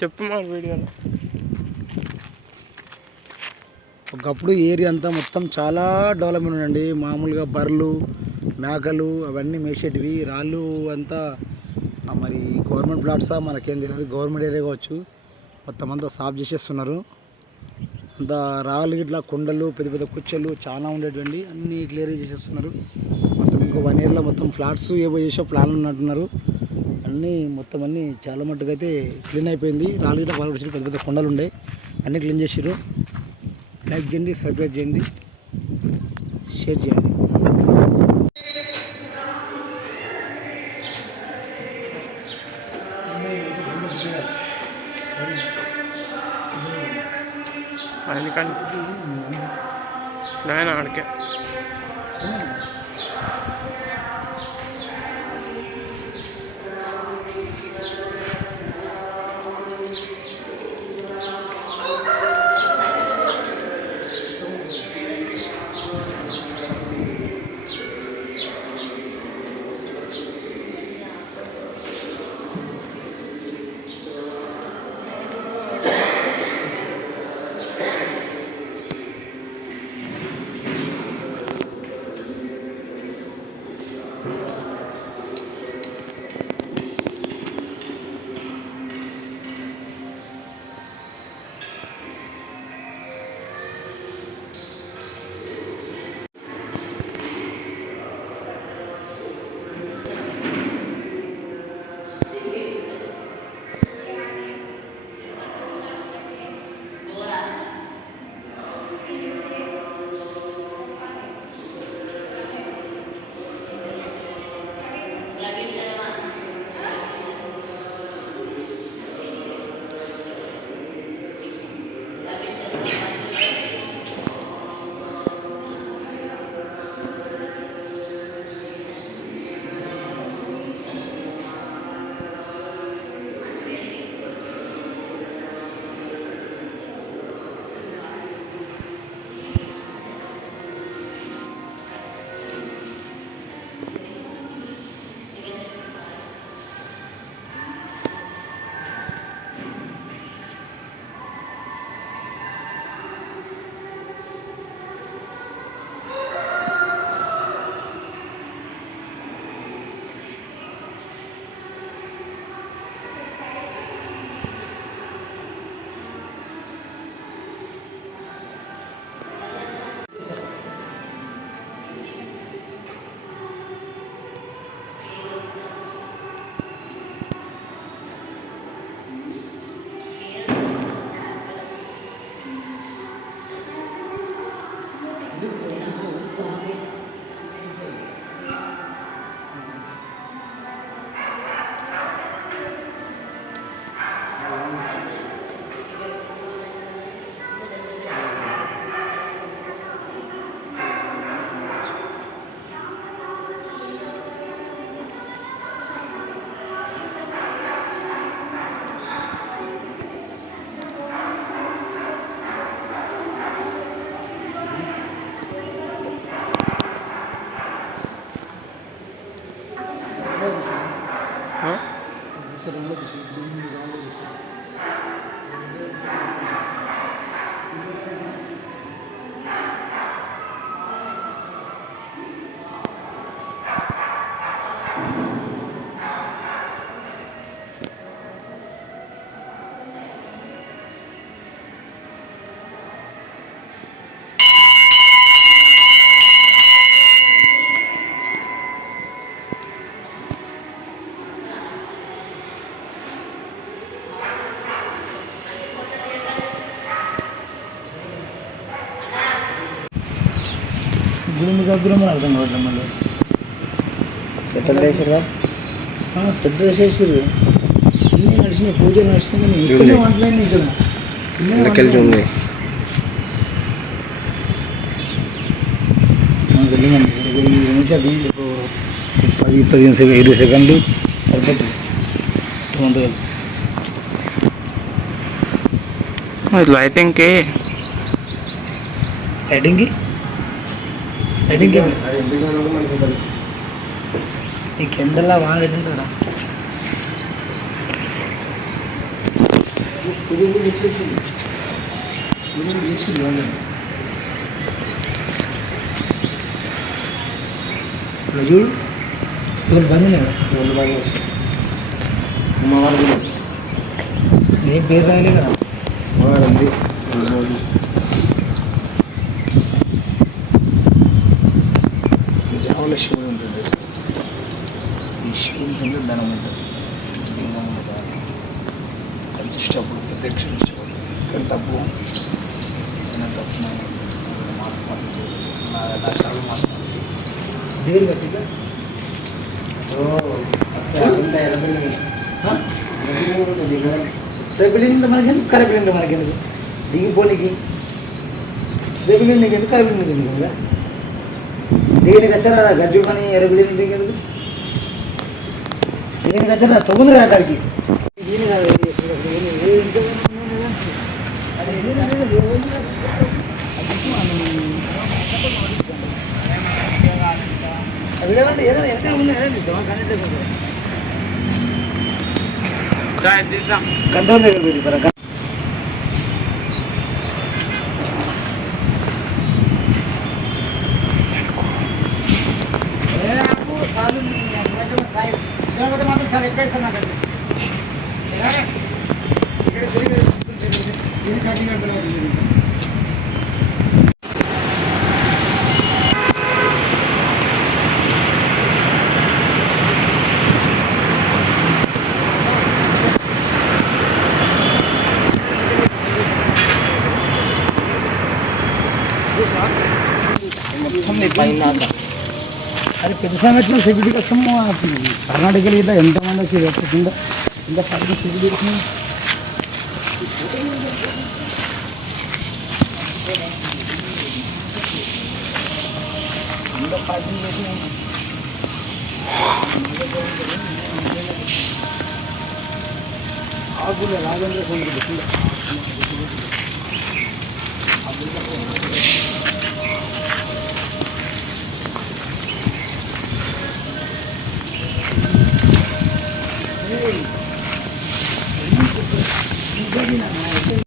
చెప్పు మా వీడియోలో. ఒకప్పుడు ఏరియా అంతా మొత్తం చాలా డెవలప్మెంట్ ఉండండి. మామూలుగా బర్రెలు మేకలు అవన్నీ మేసేటివి. రాళ్ళు అంతా మరి గవర్నమెంట్ ప్లాట్సా మనకేం తెలియదు, గవర్నమెంట్ ఏరియా కావచ్చు. మొత్తం అంతా సాఫ్ చేసేస్తున్నారు. అంతా రాళ్ళు ఇట్లా కొండలు పెద్ద పెద్ద కుచ్చలు చాలా ఉండేటివండి, అన్నీ క్లియర్ చేసేస్తున్నారు. మొత్తం ఇంకో 1 yearలో మొత్తం ఫ్లాట్స్ ఏవో చేసే ప్లాన్ ఉన్నట్టున్నారు. అన్నీ మొత్తం అన్నీ చాలా మట్టుకు అయితే క్లీన్ అయిపోయింది. రాళ్ళు గిట్లా పగలగొచ్చి పెద్ద పెద్ద కొండలు ఉండే అన్నీ క్లీన్ చేసారు. లైక్ చేయండి, సబ్స్క్రైబ్ చేయండి, షేర్ చేయండి. అందుకని నేను ఆడికే గురించి అర్థం కావట్లేదు. మళ్ళీ సెటిల్ చేసారు, సెటిల్ చేసేసారు, అన్నీ నడిచినాయి, పూజలు నడిచినాయి. కానీ ఇక్కడ వంటలేండి, ఇక్కడ వెళ్ళిందండి 20 నిమిషాలు, 10-15 సెకండ్లు, 20 సెకండ్లు సరిపోతుంది. లైటింగ్కి ఈ కెండల్లా వాన పెట్టింటాడా? ఇది ఎందుకు ఎట్లెక్కింది ఇది చేసింది వాళ్ళని చూడు ఇవాళ బంద్ వాళ్ళు బంద్ చేస్తారు అమ్మవాడు నేను పేరు రాయలే కదా వాడండి జావుల శివుడు ఉంటుంది ఈ శివుడు కింద ధనం ఉంటుంది లింగం ఉంటుంది కొంత ఇష్టపడు ప్రత్యక్ష ఇష్టపడు కానీ తప్పు తప్పు దేని కట్టిగా రేపు మనకి ఎందుకు కరెక్ట్ మనకి ఎందుకు దిగిపోనికి రేపు నీకు ఎందుకు కరెక్ట్ ఎందుకు కదా దీనికి వచ్చారా గజ్జు పని ఎరబిలింది దిగేందుకు దీనికి వచ్చారా తొమ్మిది కదా అక్కడికి దీని ఏదైనా ఉన్నాయి కంట్రోల్ దగ్గర పోయింది పర మాత్రం చాలా ఎక్కువ ఇస్తాను నాకు పైన అది పెద్ద సంగతి సెక్యూరిటీ కోసం కర్ణాటకలో ఇట్లా ఎంతమంది వచ్చి కింద కింద పైన సెక్యూరిటీ ఆగుల రాజేంద్ర కింద Hey.